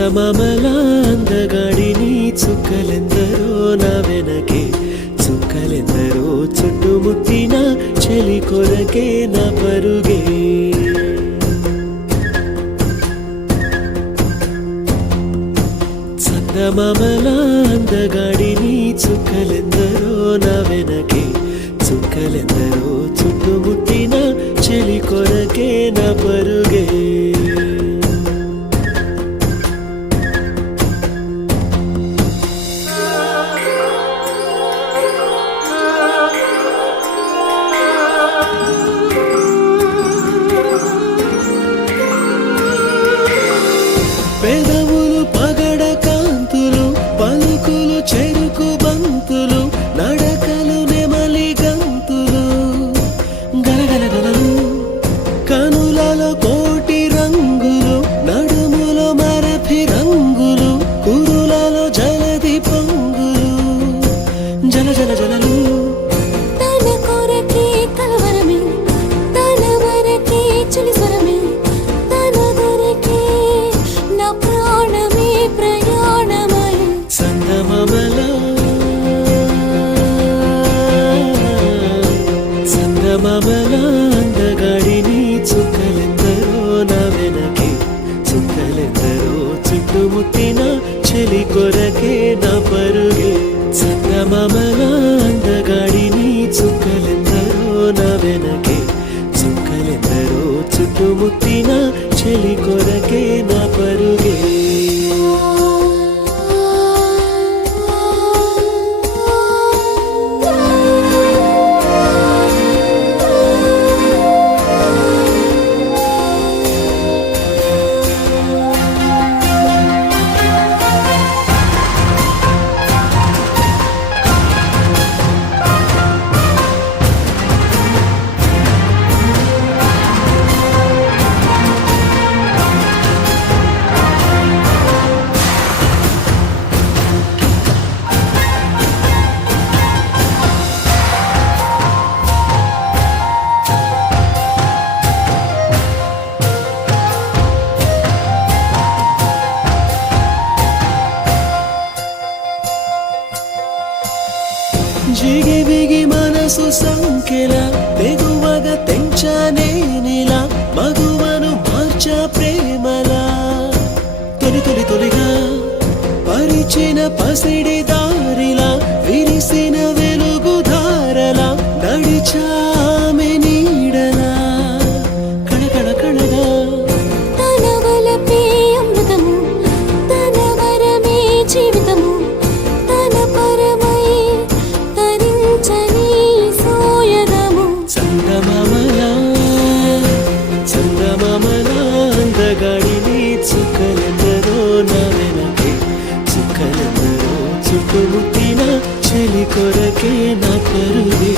చందమామల అందగాడిని చుక్కలెందరో నా వెనకే చుక్కలెందరో చుట్టుముట్టిన చెలి కొరకే నా పరుగే చందమామల అందగాడిని చుక్కలెందరో నా వెనకే చుక్కలెందరో చుట్టుముట్టిన చెలి కొరకే నా పరుగే పెదవులు పగడ కాంతులు పలుకులు చెరుకు బంతులు నడకలు నెమలి గంతులు గలగలగలలు కనులలో కోటి రంగులు నడుములో మరఫి రంగులు కురులలో జలది పొంగులు జల జల జలలు తన కొరకే కలవరమే తన వరకే చలిస్వరమే తన దొరికే నా ప్రాణమే ప్రయాణమై చందమామల అందగాడిని చుక్కలెందరో నా వెనకే చుక్కలెందరో చుట్టుముట్టిన చెలి కొరకే నా పరుగే చందమామల అందగాడిని చుక్కలెందరో నా వెనకే చుక్కలెందరో చుట్టుముట్టిన చెలి కొరకే నా పరుగే జిగి బిగి మనసు సంఖ్యల తెగువగా తెంచానే నీలా మగువను మార్చా ప్రేమలా తొలి తొలి తొలిగా పరిచిన పసిడి దారిలా విరిసిన వెలుగు ధారలా నడిచామె నీడలా కళకళ కళగా తన వలపే అమృతము తన వరమే జీవితము తన పరమై తరించని సోయగము చందమామల అందగాడిని చుక్కలెందరో నా వెనకే చుక్కలెందరో చుట్టుముట్టిన చెలి కొరకే నా పరుగే